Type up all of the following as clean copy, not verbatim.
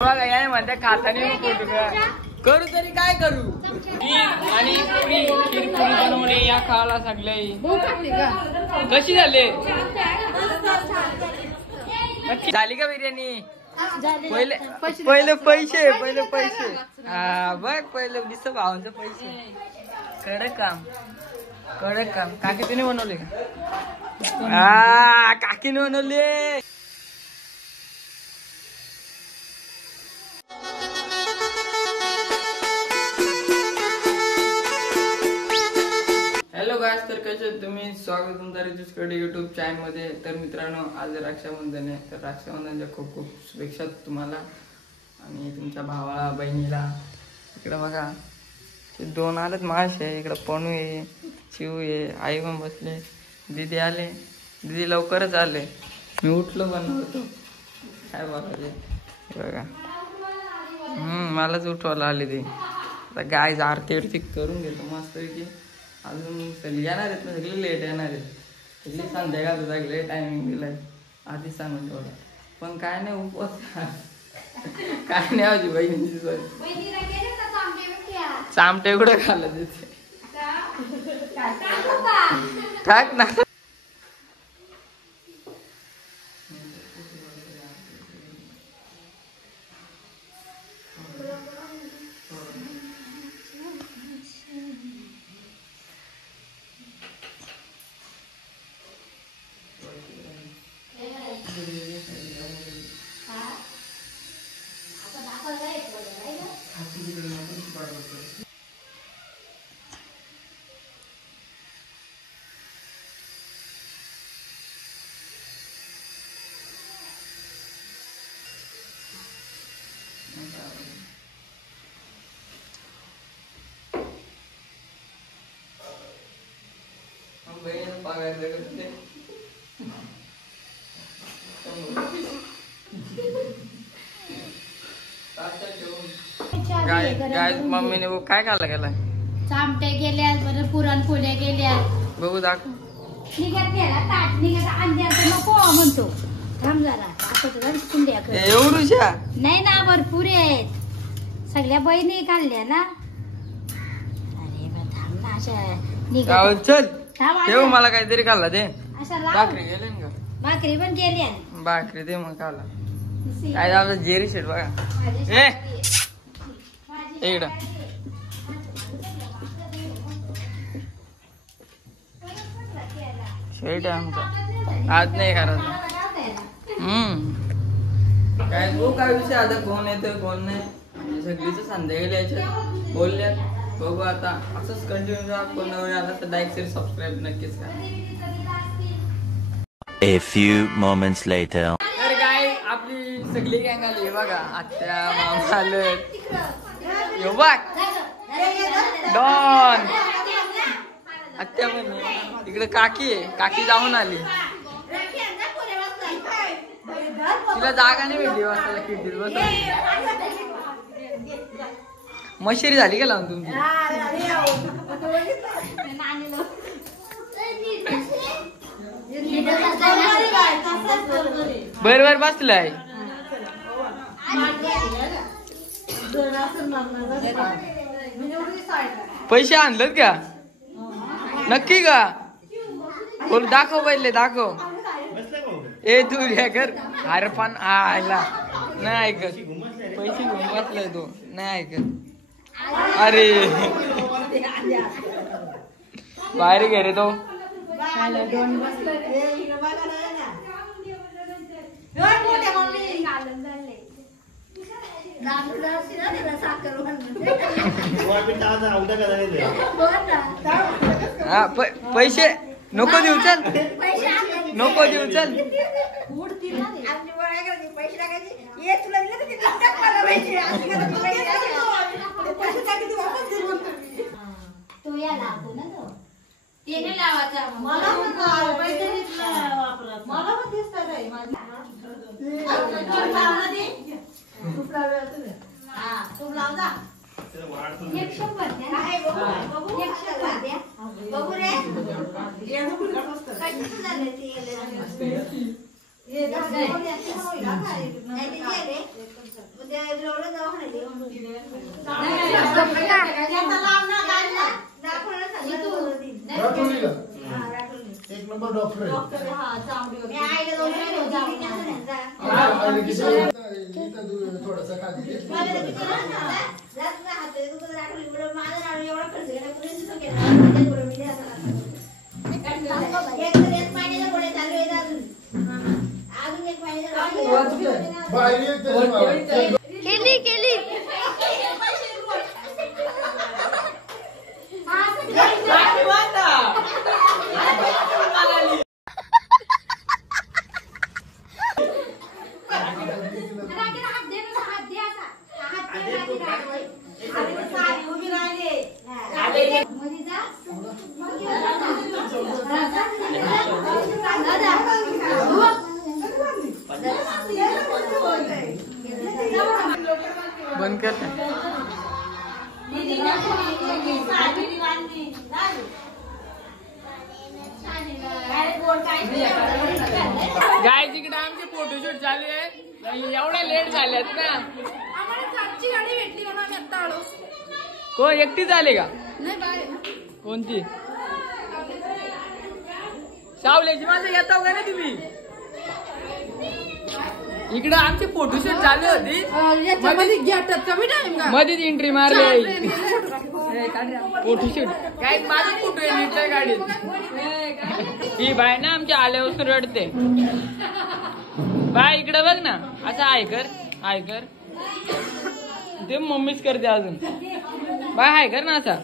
बघा याने म्हणते खातानी करू तरी काय करू. खीर आणि पुरी खीर पुरी बनवणे या खायला सगळे कशी झाले झाली का बिर्याणी. पहिले पैसे हा बघ पहिले दिसत भावांचे पैसे. कडक काम काकी तुम्ही बनवले का. काकीने बनवले. हॅलो गाइस, तर कसे तुम्ही. स्वागत तुमचं रितुसकडे युट्यूब चॅनल मध्ये. तर मित्रांनो, आज रक्षाबंधन आहे. तर रक्षाबंधनच्या खूप खूप शुभेच्छा तुम्हाला आणि तुमच्या भावाला बहिणीला. इकडे बघा दोन आलेत मासे. इकडे पणू आहे, शिव आहे, आई पण बसले, दीदी आले. दीदी लवकरच आले. मी उठलो बनवतो काय बघायचे बघा. मलाच उठवायला आले ते. आता गाय आरती करून घेतो मस्त की. अजून सगळी येणार आहेत ना, सगळी लेट येणार आहेत. सगळी संध्याकाळ सगळे टायमिंग दिलाय आधी सांगून ठेवला. पण काय नाही उपवास काय नाही आजी बहिणीची सोय. चामटे कुठं खाल्लं तिथे टाक ना. मम्मीने काय खाल्ला गेला. चामटे गेल्या बरं, पुरणपोळ्या गेल्या. बघू दाखव. निघत गेला ताट निघत अंड्याचं नको म्हणतो. थांब जरा आता कुंड्या एवढूशा नाही ना, भरपूर आहेत. सगळ्या बहिणी खाल्ल्या ना. अरे थांब ना. अशा चल ठेव. मला काहीतरी खाल्ला दे. भाकरी गेले का. भाकरी पण गेल्या. भाकरी दे मग खाल्ला. काय झालं जेरी शेट बघा. इकडं शेट आहे आमचा. आज नाही करायचं. काय बघू काय विषय. आता कोण येतोय कोण नाही. सगळीच संध्याकाळी यायच्यात बोलल्यात. बघू आता असंच कंटिन्यू. कोण नवीन आला तर लाईक शेअर सबस्क्राईब नक्कीच करा. A few moments later. तर काय आपली सगळी गँग आली बघा. आत्या मामा आलं. यो बघ डॉन आत्या पण इकडे काकी आहे. काकी जाऊन आली. तिला जागा नाही भेटली वाजता खिडकीत बस. मशेरी झाली का लावून तुमची. बर बसलाय. पैसे आणलेत का नक्की का. बोल दाखव पहिले दाखव. ए तू हे कर. अरे पण आयला नाही ऐकत. पैसे घेऊन बसलाय तो नाही ऐकत. अरे बाहेर घे रे तो. पैसे नको देऊ. चल नको देऊ. चल एक नंबर डॉक्टर आहे. थोडासा खाली केली केली बंद कर. गाय तिकडे आमचे फोटोशूट चालू आहे. एवढ्या लेट झाल्यात ना. कोण एकटीच आले का? कोणती सावल्याची माझं येतो का ना तुम्ही? इकडे आमचे फोटोशूट चालू होती. मध्येच एंट्री मारली. फोटोशूट काय माझा फोटो आहे नीटच्या गाडीत. ही बाय ना आमच्या आल्यावर रडते. बाय इकडे बघ ना. असं ऐकर ऐकर ते मम्मीच करते अजून. बाय हाय कर ना असा.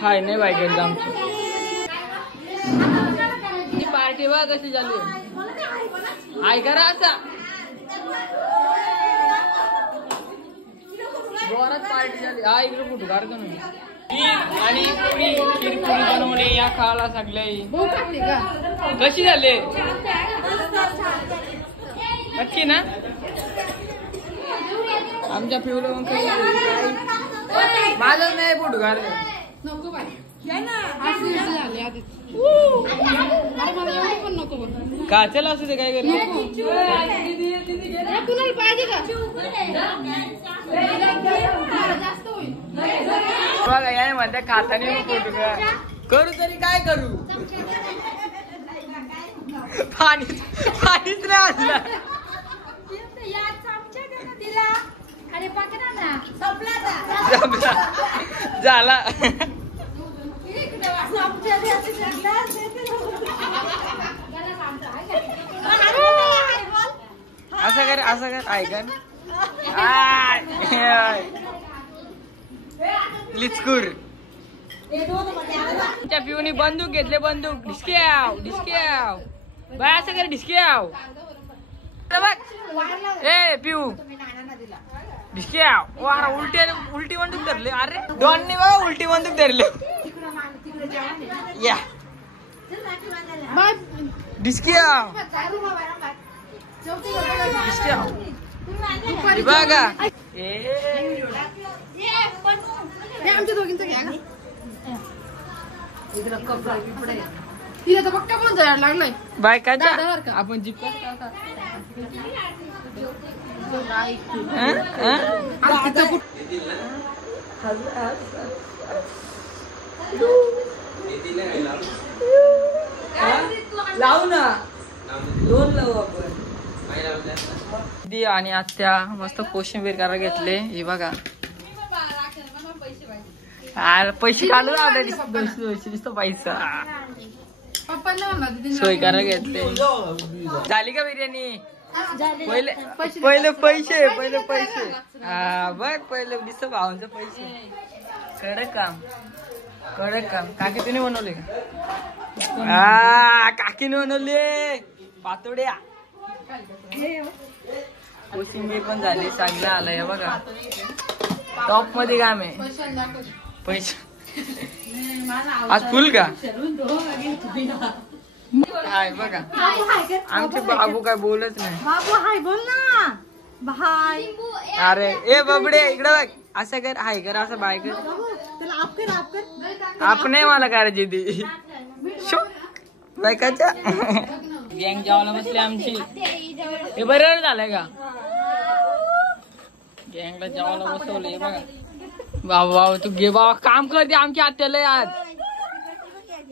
हाय नाही बाय करत आमची. पार्टी बघ कशी चालू आहे. हाय करा असा. जोरात पार्टी झाली. हा इकडे कुठं काढतो ना. आणि पुरी खीर पुरी बनवली या खाला सगळ्याही. कशी झाले नक्की ना? आमच्या पिवलं माझं नाही फोटो काढलं. का चला असू दे काय कर. बघा या म्हणत्या खाताने फोटो करू तरी काय करू. पाणीच नाही आणलं. झाला असं कर ऐका लिचकुर. त्या पिऊनी बंदूक घेतले. बंदूक डिस्क्याव डिस्क्याव बाय असं कर डिस्क्याव. ए पिऊ डिस्क्याव. वारा उलटी बंदूक धरले. अरे डॉननी बाबा उलटी बंदूक धरले. या डिस्क्याव डिस्क्याव बघा. आमच्या दोघींचं घ्या तिला तर पक्का पण जायला लागलाय. बायकाच्या आपण जीप लावू ना. दोन लावू आपण. आणि आत्या मस्त कोशिंबीर करा घेतले. हे बघा पैसे काढू नुसतं पैसा सोय करा घेतले. झाली का बिर्याणी? पहिले पैसे हा बघ पहिले दिसत भावांचे पैसे. कडक काम काकी तुम्ही बनवले का? काकीने बनवले पातोड्या. कोशिंबीर पण झाली. चांगलं आलंय बघा. टॉप मध्ये काम आहे. पैसे आज फुल का हाय बघा. आमचे बाबू काय बोलत नाही. बाबू हाय बोल ना. भाई अरे ए बबडे इकडे बघ. असं कर हाय कर असं बाय कर. आप नाही मला करायची ती बायकाच्या गँग जेवायला बसली आमची. हे बरोबर झालंय का? यांना जेवायला बसवलंय बघा. बाबा बाबा तू घे बाबा, काम करते आमची आत्याला आज.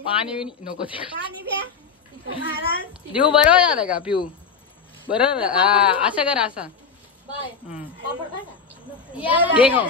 पाणी बिणी नको ते. देऊ बरोबर झालं का पिऊ? बरोबर असं कर, असा घे खाऊ.